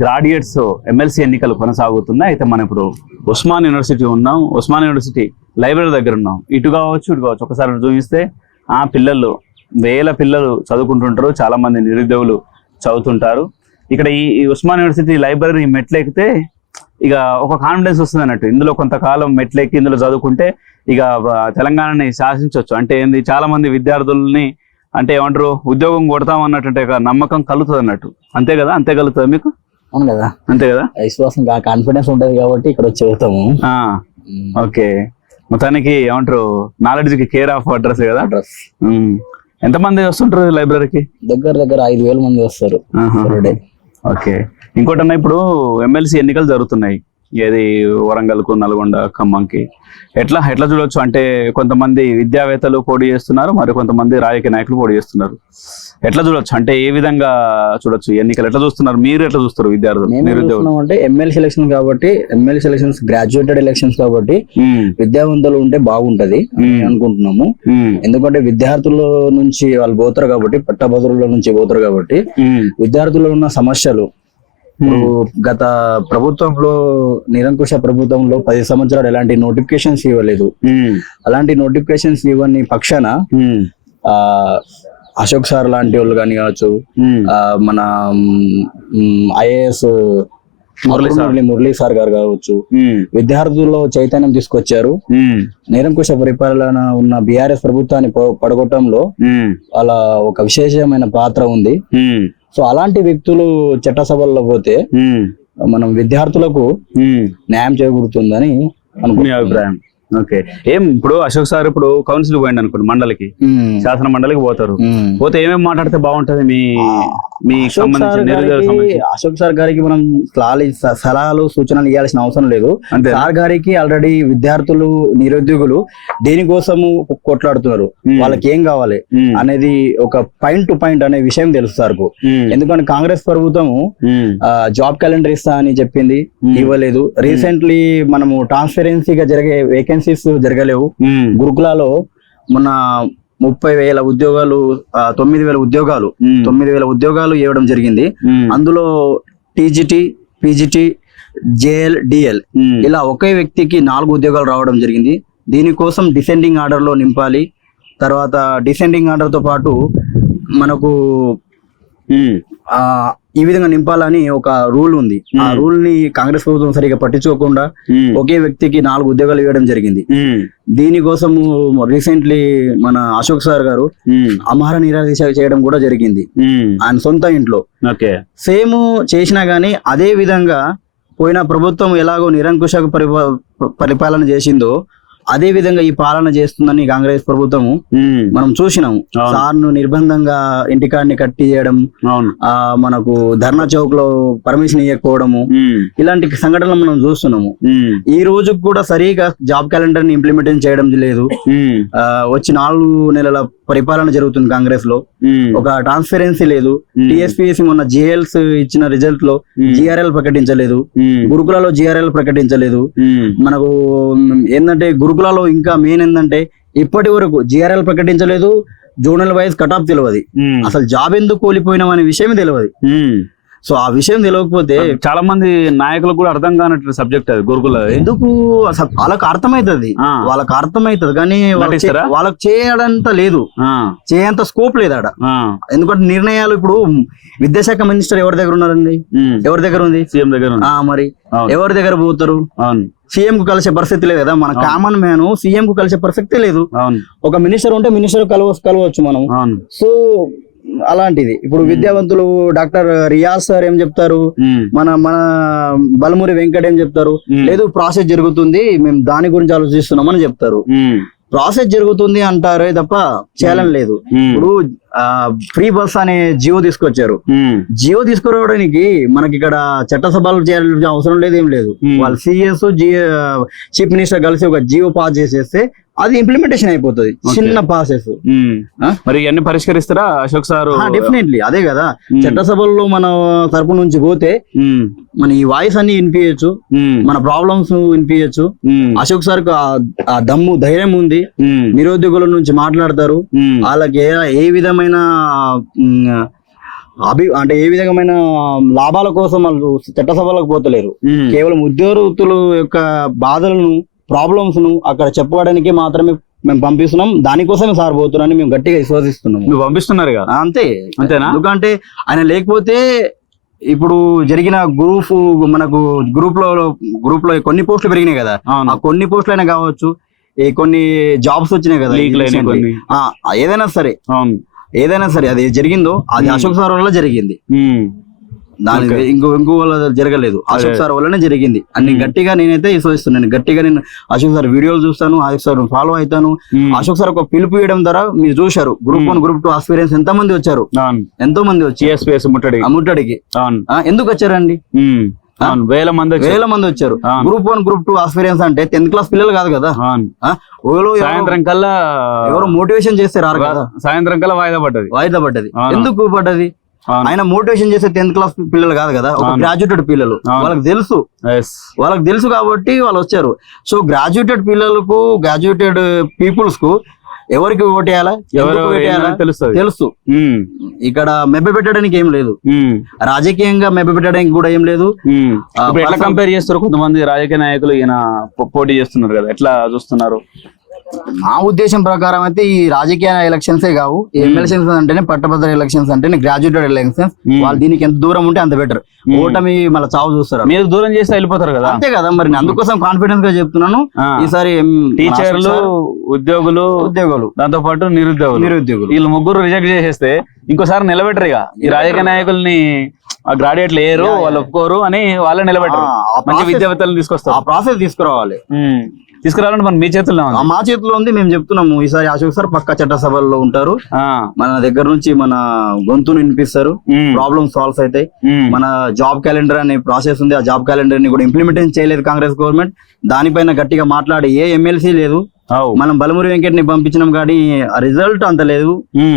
Graduates MLC ఎన్నికలు కొనసాగుతున్నాయి. అయితే మనం ఇప్పుడు ఉస్మాన్ యూనివర్సిటీ ఉన్నాం. ఉస్మాన్ యూనివర్సిటీ లైబ్రరీ దగ్గర ఉన్నాం. ఇటు కావచ్చు ఇటు కావచ్చు. ఒకసారి చూపిస్తే ఆ పిల్లలు వేల పిల్లలు చదువుకుంటుంటారు. చాలా మంది నిరుద్యోగులు చదువుతుంటారు. ఇక్కడ ఈ ఉస్మాన్ యూనివర్సిటీ లైబ్రరీ మెట్లెక్కితే ఇక ఒక కాన్ఫిడెన్స్ వస్తుంది అన్నట్టు. ఇందులో కొంతకాలం మెట్లెక్కి ఇందులో చదువుకుంటే ఇక తెలంగాణని శాసించవచ్చు. అంటే ఏంది? చాలా మంది విద్యార్థుల్ని అంటే ఏమంటారు? ఉద్యోగం కొడతాం అన్నట్టు నమ్మకం కలుగుతుంది అన్నట్టు. అంతే కదా? అంతే కలుగుతుంది మీకు? అవును కదా? అంతే కదా? విశ్వాసం కాన్ఫిడెన్స్ ఉంటది కాబట్టి ఇక్కడ వచ్చి చదువుతాము ఆ ఓకే. మొత్తానికి ఏమంటారు నాలెడ్జ్కి కేర్ ఆఫ్ అడ్రస్ కదా? Address um. ఎంతమంది వస్తుంటారు లైబ్రరీకి దగ్గర దగ్గర ఐదు వేల మంది వస్తారు. ఓకే. ఇంకోటి ఇప్పుడు ఎమ్మెల్సీ ఎన్నికలు జరుగుతున్నాయి. ఏది వరంగల్కు నల్గొండ ఖమ్మంకి. ఎట్లా ఎట్లా చూడొచ్చు? అంటే కొంతమంది విద్యావేత్తలు పోటీ చేస్తున్నారు మరి కొంతమంది రాజకీయ నాయకులు పోటీ చేస్తున్నారు. ఎట్లా చూడొచ్చు? అంటే ఏ విధంగా చూడొచ్చు? ఎన్నికలు ఎట్లా చూస్తున్నారు? మీరు ఎట్లా చూస్తారు విద్యార్థులు? అంటే ఎమ్మెల్సీ ఎలక్షన్ కాబట్టి ఎమ్మెల్సీ ఎలక్షన్స్ గ్రాడ్యుయేటెడ్ ఎలక్షన్స్ కాబట్టి విద్యావంతులు ఉంటే బాగుంటది. అనుకుంటున్నాము. ఎందుకంటే విద్యార్థుల నుంచి వాళ్ళు పోతారు కాబట్టి పట్టభద్రుల నుంచి పోతారు కాబట్టి ఉమ్, విద్యార్థుల్లో ఉన్న సమస్యలు గత ప్రభుత్వంలో నిరంకుశ ప్రభుత్వంలో పది సంవత్సరాలు ఎలాంటి నోటిఫికేషన్స్ ఇవ్వలేదు. అలాంటి నోటిఫికేషన్స్ ఇవ్వని పక్షాన ఆ అశోక్ సార్ లాంటి వాళ్ళు కానీ కావచ్చు మన IAS Murali sir. Murali Murali sir garu కావచ్చు. విద్యార్థుల్లో చైతన్యం తీసుకొచ్చారు. నిరంకుశ పరిపాలన ఉన్న బీఆర్ఎస్ ప్రభుత్వాన్ని ప- పడగొట్టడంలో ఉమ్, వాళ్ళ ఒక విశేషమైన పాత్ర ఉంది. సో అలాంటి వ్యక్తులు చట్టసభల్లో పోతే మనం విద్యార్థులకు. న్యాయం చేకూరుతుందని మీ అనుకుంటున్నాను. అభిప్రాయం. ఓకే. ఏం ఇప్పుడు అశోక్ సార్ ఇప్పుడు కౌన్సిల్ పోయింది అనుకోండి మండలికి. శాసన మండలికి పోతారు. పోతే ఏమేమి మాట్లాడితే బాగుంటది మీ మీ అశోక్ సార్ గారికి మనం సలహాలు సూచనలు ఇవ్వాల్సిన అవసరం లేదు. సార్ గారికి ఆల్రెడీ విద్యార్థులు నిరుద్యోగులు దేనికోసము కొట్లాడుతున్నారు? వాళ్ళకి ఏం కావాలి? అనేది ఒక పాయింట్ టు పాయింట్ అనే విషయం తెలుసు సార్కు. ఎందుకంటే కాంగ్రెస్ ఆ, జాబ్ క్యాలెండర్ ఇస్తా అని చెప్పింది ఇవ్వలేదు. రీసెంట్లీ మనము ట్రాన్స్పరెన్సీగా జరిగే వేకెన్సీస్ జరగలేవు. గురుకులాలో మొన్న ముప్పై వేల ఉద్యోగాలు తొమ్మిది వేల ఉద్యోగాలు తొమ్మిది వేల ఉద్యోగాలు ఇవ్వడం జరిగింది. అందులో టీజీటీ పీజీటీ జేఎల్ డిఎల్ ఇలా ఒకే వ్యక్తికి నాలుగు ఉద్యోగాలు రావడం జరిగింది. దీనికోసం డిసెండింగ్ ఆర్డర్లో నింపాలి. తర్వాత డిసెండింగ్ ఆర్డర్తో పాటు మనకు ఈ విధంగా నింపాలని ఒక రూల్ ఉంది. ఆ. రూల్ని కాంగ్రెస్ ప్రభుత్వం సరిగా పట్టించుకోకుండా ఒకే వ్యక్తికి నాలుగు ఉద్యోగాలు ఇవ్వడం జరిగింది. దీనికోసము రీసెంట్లీ మన అశోక్ సార్ గారు ఉమ్, అమర నిరాదీక్ష చేయడం కూడా జరిగింది. ఆయన సొంత ఇంట్లో. సేమ్ చేసినా గానీ అదే విధంగా పోయిన ప్రభుత్వం ఎలాగో నిరంకుశ పరిపా- పరిపాలన చేసిందో అదే విధంగా ఈ పాలన చేస్తుందని కాంగ్రెస్ ప్రభుత్వము ఉమ్, మనం చూసినాము. సార్ను నిర్బంధంగా ఇంటికాడిని కట్టి చేయడం మనకు ధర్నా చౌక్లో పర్మిషన్ ఇవ్వకపోవడము ఇలాంటి సంఘటనలు మనం చూస్తున్నాము. ఈ రోజు కూడా సరిగా జాబ్ క్యాలెండర్ని ఇంప్లిమెంట్ చేయడం లేదు. వచ్చి నాలుగు నెలల పరిపాలన జరుగుతుంది కాంగ్రెస్లో ఒక ట్రాన్స్పరెన్సీ లేదు. ఉమ్, టిఎస్పిఎస్సి మొన్న జిఎల్స్ ఇచ్చిన రిజల్ట్లో జిఆర్ఎల్ ప్రకటించలేదు. గురుకులలో జిఆర్ఎల్ ప్రకటించలేదు. మనకు ఏంటంటే గురుకులలో ఇంకా మెయిన్ ఏంటంటే ఇప్పటి వరకు జిఆర్ఎల్ ప్రకటించలేదు జోనల్ వైజ్ కట్ ఆఫ్ తెలియదు అసలు జాబ్ ఎందుకు కోల్పోయినాం అనే విషయం తెలియదు. సో ఆ విషయం తెలియకపోతే చాలా మంది నాయకులకు కూడా అర్థం కానట్టు సబ్జెక్ట్ అది గురుకుల ఎందుకు? వాళ్ళకి అర్థమైతది. వాళ్ళకి అర్థమైతది కానీ వాళ్ళకి చేయడంత లేదు. చేయంత స్కోప్ లేదు ఆడ ఎందుకంటే నిర్ణయాలు ఇప్పుడు విద్యాశాఖ మినిస్టర్ ఎవరి దగ్గర ఉన్నారండి? ఎవరి దగ్గర ఉంది? సీఎం దగ్గర మరి ఎవరి దగ్గర పోతారు? సీఎం కు కలిసే పరిస్థితి లేదు కదా మన. కామన్ మ్యాన్ సీఎం కు కలిసే పరిస్థితి లేదు. ఒక మినిస్టర్ ఉంటే మినిస్టర్ కలవ కలవచ్చు మనం. సో అలాంటిది. ఇప్పుడు. విద్యావంతులు డాక్టర్ రియాజ్ సార్ ఏం చెప్తారు? మన మన బలమూరి వెంకట్ ఏం చెప్తారు? లేదు ప్రాసెస్ జరుగుతుంది మేము దాని గురించి ఆలోచిస్తున్నామని చెప్తారు. ప్రాసెస్ జరుగుతుంది అంటారే తప్ప చేయాలని లేదు. ఇప్పుడు ఫ్రీ బస్ అనే జియో తీసుకొచ్చారు. జియో తీసుకురావడానికి మనకి ఇక్కడ చట్టసభలు చేయాల్సిన అవసరం లేదు ఏం లేదు. వాళ్ళు సిఎస్ జియో చీఫ్ మినిస్టర్ కలిసి ఒక జియో పాస్ చేసేస్తే అది ఇంప్లిమెంటేషన్ అయిపోతుంది. చిన్న ప్రాసెస్? మరి ఇవన్నీ పరిష్కరిస్తారా అశోక్ సార్? డెఫినెట్లీ అదే కదా. చట్టసభల్లో మన తరపు నుంచి పోతే మన ఈ వాయిస్ అన్ని వినిపించచ్చు మన ప్రాబ్లమ్స్ వినిపించచ్చు అశోక్ సార్ ఆ దమ్ము ధైర్యం ఉంది. నిరుద్యోగుల నుంచి మాట్లాడతారు. వాళ్ళకి ఏ విధమైన అభి అంటే ఏ విధమైన లాభాల కోసం వాళ్ళు చట్టసభలకు పోతలేరు. కేవలం ఉద్యోగస్తుల యొక్క బాధలను ప్రాబ్లమ్స్ను అక్కడ చెప్పడానికి మాత్రమే మేము పంపిస్తున్నాం. దానికోసమే సార్ పోతున్నారని మేము గట్టిగా విశ్వసిస్తున్నాము. నువ్వు పంపిస్తున్నారు కదా? అంతే. అంతేనా? ఎందుకంటే ఆయన లేకపోతే ఇప్పుడు జరిగిన గ్రూప్ మనకు గ్రూప్లో గ్రూప్లో కొన్ని పోస్టులు పెరిగినాయి కదా. ఆ కొన్ని పోస్టులు అయినా కావచ్చు ఈ కొన్ని జాబ్స్ వచ్చినాయి కదా ఏదైనా సరే. ఏదైనా సరే అది జరిగిందో అది Hmm. అశోక్ సార్ వల్ల జరిగింది. ఉమ్. దాని. ఇంకో ఇంకో వల్ల జరగలేదు. అశోక్. సార్ వల్లనే జరిగింది. అని. గట్టిగా నేనైతే విశ్వసిస్తున్నాను గట్టిగా నేను అశోక్ సార్ వీడియోలు చూస్తాను అశోక్ సార్ ఫాలో అవుతాను. అశోక్ సార్ ఒక పిలుపు ఇవ్వడం ద్వారా మీరు చూశారు. Group. One group two aspirants ఎంత మంది వచ్చారు? ఎంతో మంది వచ్చారు? ముట్టడికి. ఎందుకు వచ్చారండి? వేల మంది. వేల మంది వచ్చారు. Group one group two aspirants అంటే టెన్త్ క్లాస్ పిల్లలు కాదు కదా? సాయంత్రం కల్లా ఎవరో మోటివేషన్ చేస్తే రారు కదా? సాయంత్రం కల్లా వాయిదా పడ్డది. వాయిదా పడ్డది. ఎందుకు పడ్డది? ఆయన మోటివేషన్ చేసే టెన్త్ క్లాస్ పిల్లలు కాదు కదా ఒక. గ్రాడ్యుయేటెడ్ పిల్లలు. వాళ్ళకి తెలుసు. వాళ్ళకి తెలుసు కాబట్టి వాళ్ళు వచ్చారు. సో గ్రాడ్యుయేటెడ్ పిల్లలకు గ్రాడ్యుయేటెడ్ పీపుల్స్కు ఎవరికి ఓటేయాలా ఏందని తెలుస్తుంది. తెలుసు. ఇక్కడ మెబ్బ పెట్టడానికి ఏం లేదు. రాజకీయంగా మెబ్బ పెట్టడానికి కూడా ఏం లేదు. ఎట్లా కంపేర్ చేస్తారు కొంతమంది రాజకీయ నాయకులు ఈయన పోటీ చేస్తున్నారు కదా ఎట్లా చూస్తున్నారు? నా ఉద్దేశం ప్రకారం అయితే ఈ రాజకీయ ఎలక్షన్సే కావు. ఎమ్మెల్సీన్స్ అంటేనే పట్టభద్ర ఎలక్షన్స్ అంటేనే గ్రాడ్యుయేటెడ్ ఎలక్షన్స్. వాళ్ళు దీనికి ఎంత దూరం ఉంటే అంత బెటర్. ఓటమి మళ్ళీ చావు చూస్తారు. మీరు దూరం చేస్తే వెళ్ళిపోతారు కదా. అంతే కదా మరి అందుకోసం కాన్ఫిడెన్స్గా చెప్తున్నాను. ఈసారి టీచర్లు ఉద్యోగులు ఉద్యోగులు. దాంతో పాటు నిరుద్యోగులు. నిరుద్యోగులు. వీళ్ళు ముగ్గురు రిజెక్ట్ చేసేస్తే ఇంకోసారి నిలబెట్టరు ఇక. ఈ రాజకీయ నాయకుల్ని ఆ గ్రాడ్యుయేట్లు లేరు. వాళ్ళు ఒప్పుకోరు అని వాళ్ళే నిలబెట్టరు. మంచి process- విద్యావేత్తలను ఆ తీసుకొస్తారు ప్రాసెస్ తీసుకురావాలి. తీసుకురావాలంటే మన మీ చేతుల్లో మా చేతిలో ఉంది మేము చెప్తున్నాము. ఈసారి అశోక్ సార్ పక్క చట్టసభల్లో ఉంటారు. మన దగ్గర నుంచి మన గొంతును వినిపిస్తారు. ప్రాబ్లమ్ సాల్వ్ అవుతాయి. మన జాబ్ క్యాలెండర్ అనే ప్రాసెస్ ఉంది. ఆ జాబ్ క్యాలెండర్ని కూడా ఇంప్లిమెంటేషన్ చేయలేదు కాంగ్రెస్ గవర్నమెంట్. దానిపైన గట్టిగా మాట్లాడి ఏ ఎమ్మెల్సీ లేదు. మనం బలమురి వెంకట్ని పంపించినాం కానీ ఆ రిజల్ట్ అంత లేదు.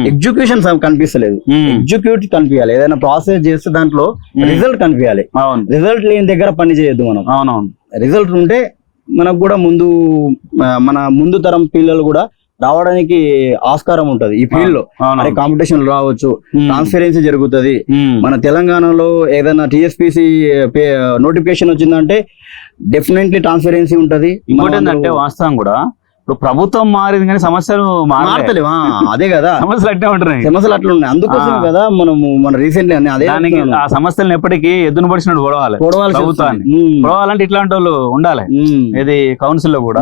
ఎగ్జిక్యూషన్ కనిపిస్తలేదు. ఎగ్జిక్యూట్ కనిపించాలి ఏదైనా ప్రాసెస్ చేస్తే దాంట్లో. రిజల్ట్ కనిపించాలి అవును. రిజల్ట్ లేని దగ్గర పని చేయొద్దు మనం. అవునవును. రిజల్ట్ ఉంటే మనకు కూడా ముందు మన ముందు తరం పిల్లలు కూడా రావడానికి ఆస్కారం ఉంటది ఈ ఫీల్డ్లో అరే కాంపిటీషన్ రావచ్చు. ట్రాన్స్పరెన్సీ జరుగుతుంది. మన తెలంగాణలో ఏదైనా టిఎస్పిసి నోటిఫికేషన్ వచ్చిందంటే డెఫినెట్లీ ట్రాన్స్పరెన్సీ ఉంటది ఇంకోటి ఏంటంటే వాస్తవం కూడా ఇప్పుడు ప్రభుత్వం మారింది కానీ సమస్యలు మారతలేవా అదే కదా. సమస్యలు అట్టే ఉంటున్నాయి. సమస్యలు అట్లా ఉన్నాయి. అందుకోసం. కదా మనము మన రీసెంట్లీ అదే దానికి. ఆ సమస్యలను ఎప్పటికీ ఎద్దును పడిచినట్టు పొడవాలి పొడవాల్సి ప్రభుత్వాన్ని. పొడవాలంటే ఇట్లాంటి వాళ్ళు ఉండాలి. ఇది కౌన్సిల్లో కూడా.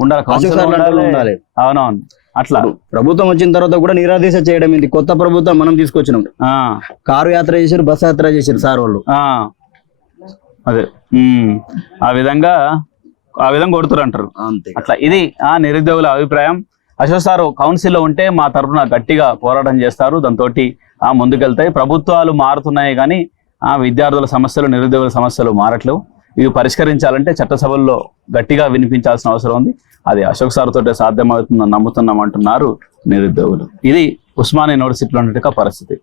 ఉండాలి కౌన్సిల్ ఉండాలి. అవునవును. అట్లా. ప్రభుత్వం వచ్చిన తర్వాత కూడా నిరాదేశ చేయడం ఏంది? కొత్త ప్రభుత్వం మనం తీసుకొచ్చినాం. ఆ. కారు యాత్ర చేశారు బస్ యాత్ర చేశారు సార్ వాళ్ళు. అదే. ఆ విధంగా ఆ విధంగా కొడుతురు అంటారు అట్లా ఇది ఆ నిరుద్యోగుల అభిప్రాయం. అశోక్ సార్ కౌన్సిల్లో ఉంటే మా తరఫున గట్టిగా పోరాటం చేస్తారు. దాంతో ఆ ముందుకెళ్తాయి. ప్రభుత్వాలు మారుతున్నాయి కానీ ఆ విద్యార్థుల సమస్యలు నిరుద్యోగుల సమస్యలు మారట్లేవు. ఇవి పరిష్కరించాలంటే చట్టసభల్లో గట్టిగా వినిపించాల్సిన అవసరం ఉంది. అది అశోక్ సార్ తోటే సాధ్యమవుతుందని నమ్ముతున్నాం అంటున్నారు నిరుద్యోగులు. ఇది ఉస్మానియా యూనివర్సిటీలో ఉన్నట్టుగా పరిస్థితి.